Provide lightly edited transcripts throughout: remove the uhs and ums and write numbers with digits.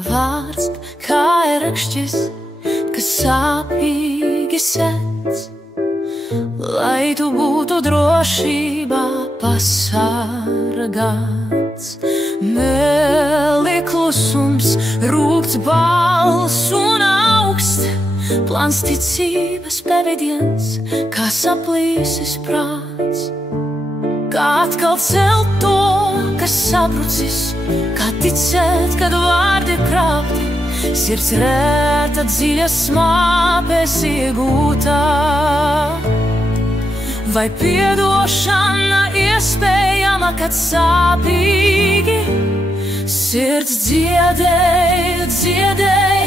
Vārds kā ierakšķis, kas sāpīgi sēdz, lai tu būtu drošībā pasargāts. Mēli klusums, rūgts balss un augsts, plāns ticības pavadiens, kā saplīsis prāts. Kā atkal celt to, kas sabrucis, kā ticēt, kad vārdi krāpti, sirds rēta dziļa smāpes iegūtā. Vai piedošana iespējama, kad sāpīgi sirds dziedēj, dziedēj,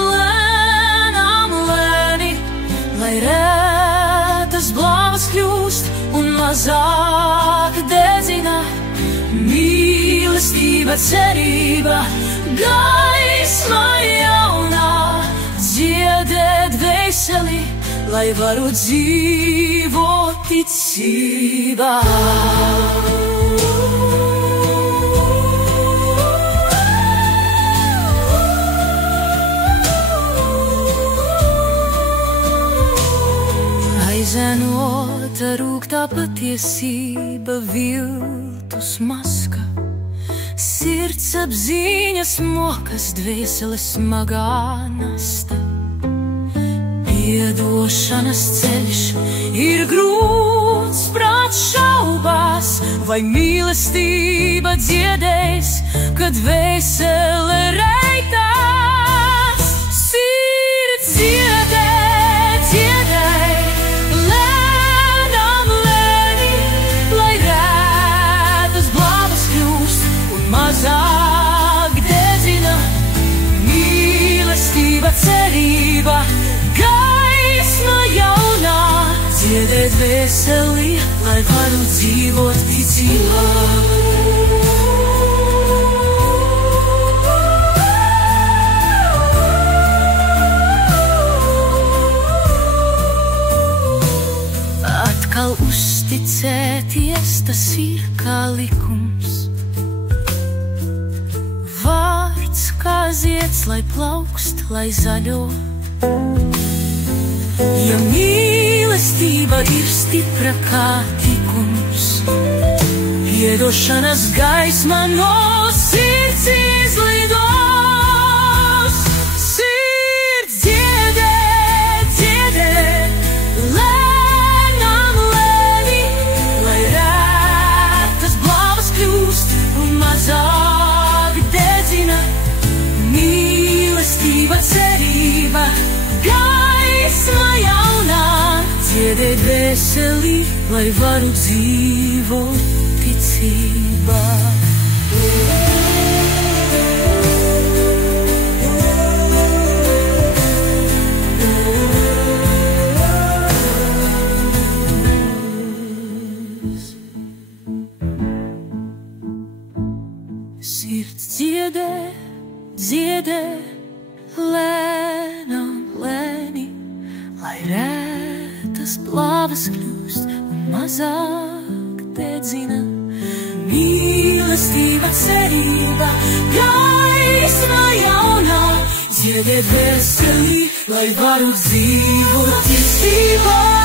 lēnām lēni, lai rētas blāvas kļūst un mazāk dedzina mīlestība, cerība, gaisma jaunā, dziedē dvēseli, lai varu dzīvot ticībā. Aizenota rūgtā patiesība, viltus maska, sirds apziņas mokas, dvēseles smagā nasta. Piedošanas ceļš ir grūts, prāts šaubās, vai mīlestība dziedēs, kad dvēsele reitās. Sirds dziedē, dziedē, lēnām lēni, lai rētas blāvas kļūst un mazāk dedzina mīlestība, cerība, gaisma jaunā, dziedē dvēseli, lai varu dzīvot ticībā. Atkal uzticēties, tas ir kā likums. Vārds kā zieds, lai plaukst, lai zaļo. Ja mīlestība ir stipra kā tikums, piedošanas gaisma no sirds izlidos. Sirds dziedē, dziedē, lēnām lēni, lai rētas blāvas kļūst un mazāk dedzina mīlestība, cerība, gaisma jaunā, dziedē dvēseli, lai varu dzīvot ticībā. Sirds dziedē, dziedē, lēnām lēni, lai rētas blāvas kļūst un mazāk dedzina mīlestība, cerība, gaisma jaunā, dziedē dvēseli, lai varu dzīvot ticībā.